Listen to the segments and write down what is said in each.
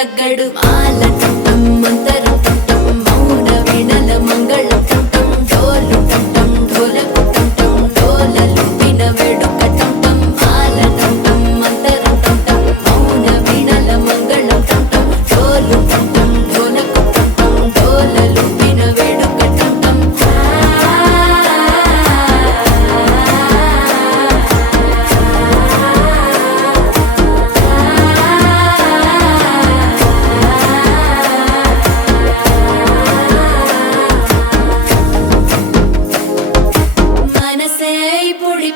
తగ్గడు మాల టం మంతరం టం మౌన వీణల మంగళం టం డోలు టం ఢోలకు టం డోలలు విన వేడుక టం మాల టం మంతరం టం మౌన వీణల మంగళం టం డోలు టం ఢోలకు టం డోలలు విన వేడుక టం మనసే పొడి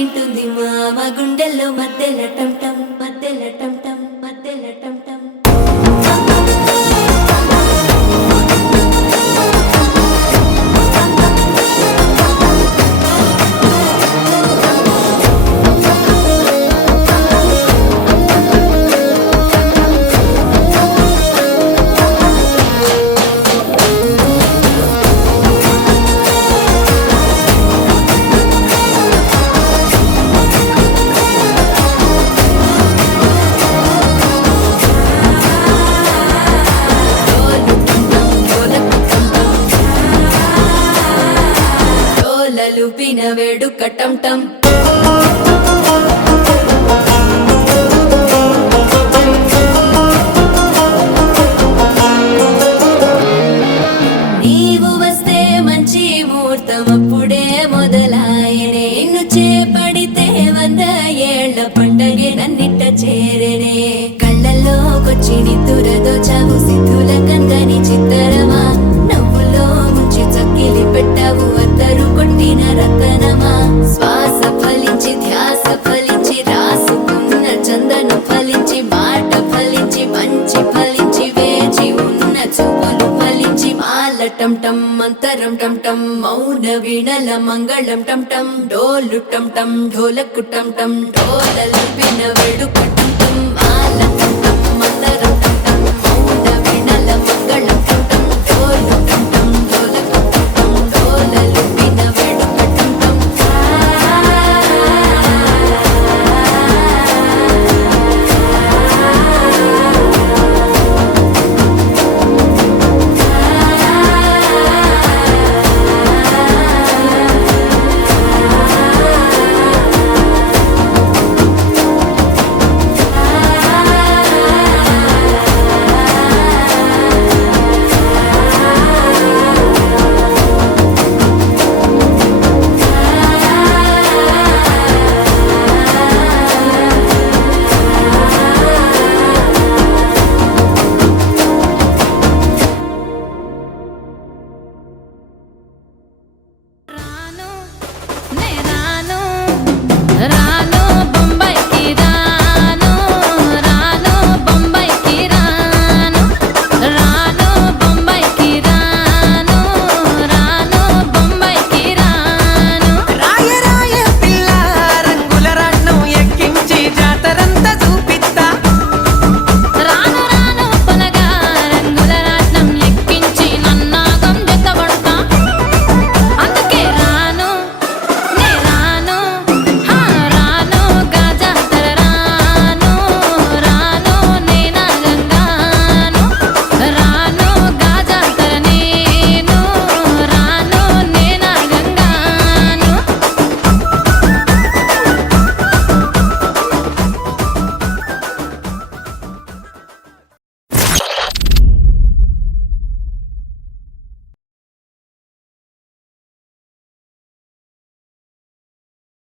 ఇంటుంది మామ గుండెల్లో మధ్యల టం టం మధ్యల టం టం మధ్యల టం టం లూపిన వేడుక టం టం నీవు వస్తే మంచి ముహూర్తం అప్పుడే మొదలాయనే నిన్ను చేపడితే 100 ఏళ్ల పండగే నన్నిట్ట చేరనే కళ్ళల్లోకొచ్చి నిద్దురదోచావు సిద్ధుల కందని చిత్తరమా నవ్వులో ముంచి చక్కిలి పెట్టావు అద్దరు కొట్టిన రతనమా శ్వాస ఫలించి ధ్యాస ఫలించి రాసుకున్న చందనం ఫలించి మాట ఫలించి మంచి ఫలించి వేచి ఉన్న చూపులు ఫలించి మాల టం టం మంతరం టం టం మౌన వీణల మంగళం టం టం డోలు టం టం ఢోలకు టం టం డోలలు విన వేడుక టం టం మాల టం టం మంతరం టం టం మౌన వీణల మంగళం టం టం డోలు టం టం ఢోలకు టం టం డోలలు విన వేడుక టం టం రాను